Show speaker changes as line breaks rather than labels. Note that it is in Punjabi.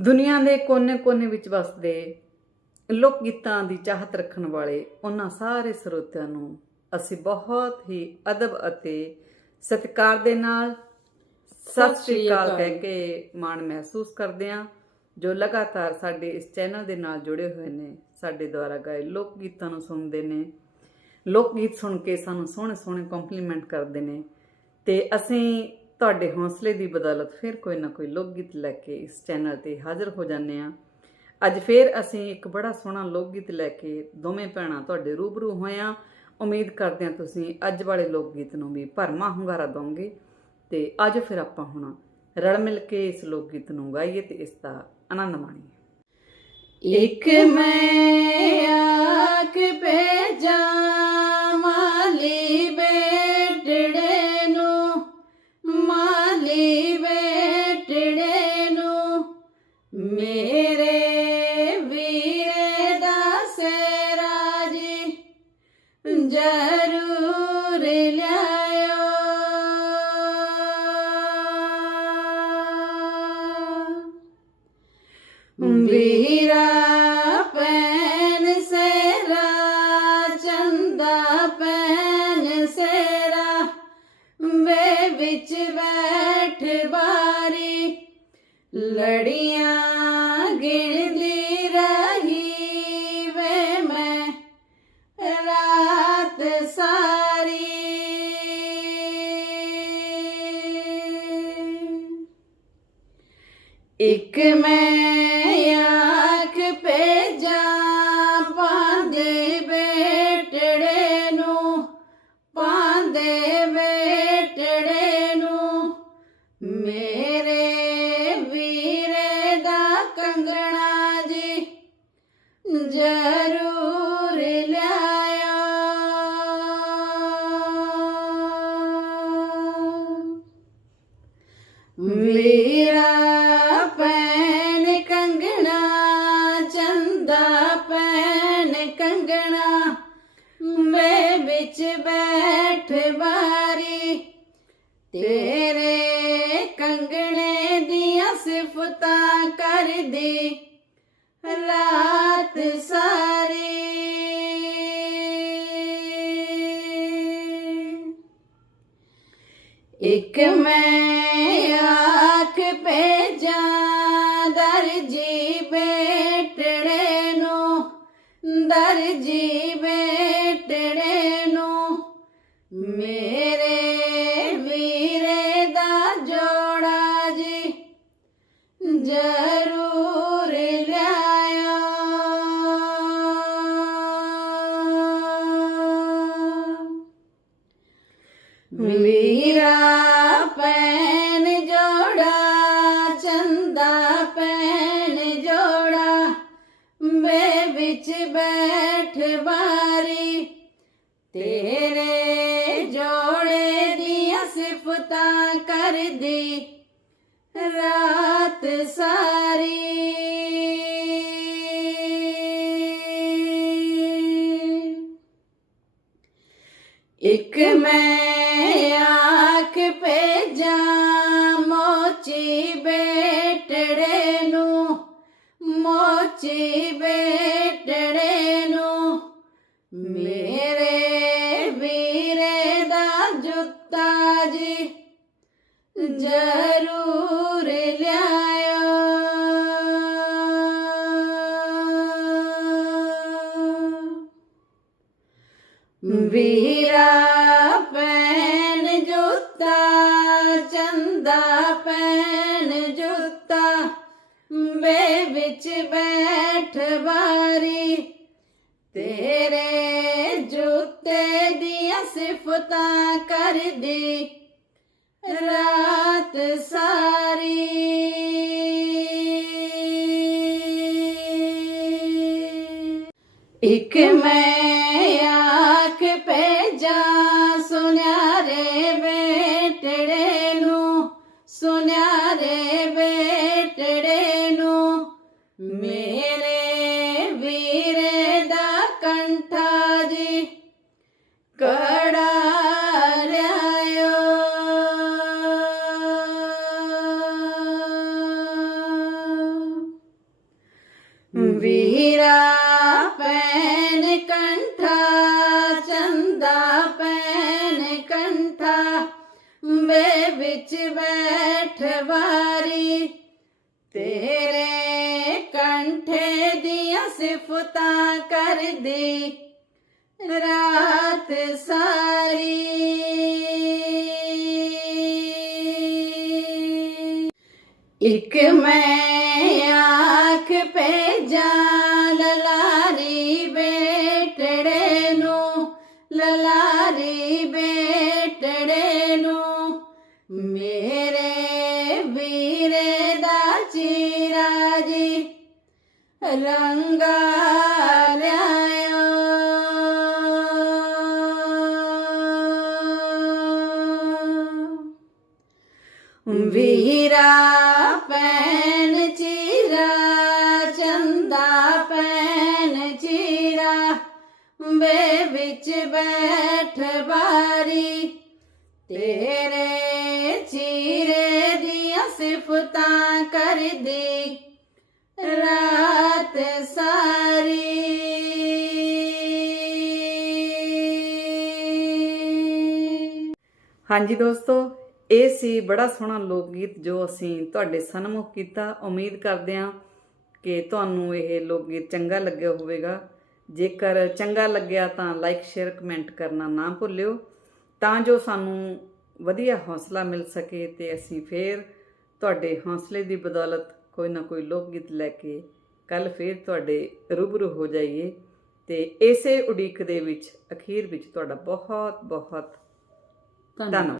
ਦੁਨੀਆ ਦੇ ਕੋਨੇ-ਕੋਨੇ ਵਿੱਚ ਵਸਦੇ ਲੋਕ ਗੀਤਾਂ ਦੀ ਚਾਹਤ ਰੱਖਣ ਵਾਲੇ ਉਹਨਾਂ ਸਾਰੇ ਸਰੋਤਿਆਂ ਨੂੰ ਅਸੀਂ ਬਹੁਤ ਹੀ ਅਦਬ ਅਤੇ ਸਤਿਕਾਰ ਦੇ ਨਾਲ ਸਤਿ ਸ਼੍ਰੀ ਅਕਾਲ ਕਹਿ ਕੇ ਮਾਣ ਮਹਿਸੂਸ ਕਰਦੇ ਹਾਂ ਜੋ ਲਗਾਤਾਰ ਸਾਡੇ ਇਸ ਚੈਨਲ ਦੇ ਨਾਲ ਜੁੜੇ ਹੋਏ ਨੇ ਸਾਡੇ ਦੁਆਰਾ ਗਾਏ ਲੋਕ ਗੀਤਾਂ ਨੂੰ ਸੁਣਦੇ ਨੇ ਲੋਕ ਗੀਤ ਸੁਣ ਕੇ ਸਾਨੂੰ ਸੋਹਣੇ ਸੋਹਣੇ ਕੰਪਲੀਮੈਂਟ ਕਰਦੇ ਨੇ ਤੇ ਅਸੀਂ ਤੁਹਾਡੇ ਹੌਸਲੇ ਦੀ ਬਦੌਲਤ ਫਿਰ ਕੋਈ ਨਾ ਕੋਈ ਲੋਕ ਗੀਤ ਲੈ ਕੇ ਇਸ ਚੈਨਲ ਤੇ ਹਾਜ਼ਰ ਹੋ ਜਾਂਦੇ ਆ ਅੱਜ ਫਿਰ ਅਸੀਂ ਇੱਕ ਬੜਾ ਸੋਹਣਾ ਲੋਕ ਗੀਤ ਲੈ ਕੇ ਦੋਵੇਂ ਭੈਣਾਂ ਤੁਹਾਡੇ ਰੂਬਰੂ ਹੋਏ ਆ ਉਮੀਦ ਕਰਦੇ ਹਾਂ ਤੁਸੀਂ ਅੱਜ ਵਾਲੇ ਲੋਕ ਗੀਤ ਨੂੰ ਵੀ ਭਰਮਾ ਹੁੰਗਾਰਾ ਦੋਗੇ। ਤੇ ਅੱਜ ਫਿਰ ਆਪਾਂ ਹੁਣ ਰਲ ਮਿਲ ਕੇ ਇਸ ਲੋਕ ਗੀਤ ਨੂੰ ਗਾਈਏ ਤੇ ਇਸ ਦਾ ਆਨੰਦ ਮਾਣੀਏ।
ਇੱਕ ਮੈਂ ਆਖ ਭੇਜਾ ਮਾਲੀ ਜ਼ਰੂਰ ਲਿਆਇਓ ਵੀਰਾ ਪੈਨ ਸੇਰਾ ਚੰਦਾ ਪੈਨ ਸੇਰਾ। ਵੇ ਵਿੱਚ ਬੈਠ ਬਾਰੀ ਲੜੀਆਂ ਗਿਣ ਇੱਕ ਮੈਂ ਆਖ ਭੇਜਾ ਪਾਂਦੇ ਬੇਟੜੇ ਨੂੰ ਪਾਂਦੇ ਬੇਟੜੇ ਨੂੰ। ਮੇਰੇ ਵੀਰੇ ਦਾ ਕੰਗਣਾ ਜੀ ਜ਼ਰੂਰ ਲਿਆਇਓ ਵੀਰਾ ਵਿੱਚ ਬੈਠ ਬਾਰੀ, ਤੇਰੇ ਕੰਗਣੇ ਦੀਆਂ ਸਿਫਤਾਂ ਕਰਦੀ, ਰਾਤ ਸਾਰੀ। ਇੱਕ ਮੈਂ ਆਖ ਪੇ ਭੇਜਾ ਦਰਜੀ ਬੇਟੜੇ ਨੂੰ, ਦਰਜੀ ਚੰਦਾ ਪੈਨ ਜੋੜਾ, ਮੈਂ ਵਿੱਚ ਬੈਠ ਬਾਰੀ ਤੇਰੇ ਜੋੜੇ ਦੀਆਂ ਸਿਫਤਾਂ ਕਰਦੀ, ਰਾਤ ਸਾਰੀ। ਇੱਕ ਮੈਂ ਜੁੱਤਾ ਜੀ, ਜ਼ਰੂਰ ਲਿਆਇਓ ਵੀਰਾ ਪੈਨ ਜੁੱਤਾ, ਚੰਦਾ ਪੈਨ ਜੁੱਤਾ ਵੇ ਵਿੱਚ ਬੈਠ ਬਾਰੀ ਤੇ ਕਰ ਦੇ ਰਾਤ ਸਾਰੀ। ਇੱਕ ਮੈਂ ਆਖ ਭੇਜਾ ਜਾ ਵੀਰਾ ਪੈਨ ਕੰਠਾ, ਚੰਦਾ ਪੈਨ ਕੰਠਾ ਵੇ ਵਿੱਚ ਬੈਠ ਵਾਰੀ। ਤੇਰੇ ਕੰਠੇ ਦੀਆਂ ਸਿਫਤਾਂ ਕਰਦੀ, ਰਾਤ ਸਾਰੀ। ਇੱਕ ਮੈਂ ਆਖ ਭੇਜਾਂ ਲਾਰੀ ਬੇਟੜੇ ਨੂੰ ਲਲਾਰੀ ਬੇਟੜੇ ਨੂੰ ਮੇਰੇ ਵੀਰੇ ਦਾ ਚੀਰਾ ਜੀ ਰੰਗਾ ਲਿਆਇਓ ਵੀਰਾ ਪੈਨ ਵੇ ਵਿੱਚ ਬੈਠ ਬਾਰੀ ਤੇਰੇ ਚੀਰੇ ਦੀਆਂ ਸਿਫਤਾਂ ਕਰਦੀ, ਰਾਤ ਸਾਰੀ।
ਹਾਂਜੀ ਦੋਸਤੋ, ਇਹ ਸੀ ਬੜਾ ਸੋਹਣਾ ਲੋਕ ਗੀਤ ਜੋ ਅਸੀਂ ਤੁਹਾਡੇ ਸਨਮੁਖ ਕੀਤਾ। ਉਮੀਦ ਕਰਦੇ ਹਾਂ ਕਿ ਤੁਹਾਨੂੰ ਇਹ ਲੋਕ ਗੀਤ ਚੰਗਾ ਲੱਗਿਆ ਹੋਵੇਗਾ। ਜੇਕਰ ਚੰਗਾ ਲੱਗਿਆ ਤਾਂ ਲਾਈਕ ਸ਼ੇਅਰ ਕਮੈਂਟ ਕਰਨਾ ਨਾ ਭੁੱਲਿਓ। ਤਾਂ ਜੋ ਸਾਨੂੰ ਵਧੀਆ ਹੌਸਲਾ ਮਿਲ ਸਕੇ ਤੇ ਅਸੀਂ ਫੇਰ ਤੁਹਾਡੇ ਹੌਸਲੇ ਦੀ ਬਦੌਲਤ ਕੋਈ ਨਾ ਕੋਈ ਲੋਕ ਗੀਤ ਲੈ ਕੇ ਕੱਲ ਫੇਰ ਤੁਹਾਡੇ ਰੂਬਰੂ ਹੋ ਜਾਈਏ। ਤੇ ਇਸੇ ਉਡੀਕ ਦੇ ਵਿੱਚ, ਅਖੀਰ ਵਿੱਚ ਤੁਹਾਡਾ ਬਹੁਤ ਬਹੁਤ ਧੰਨਵਾਦ।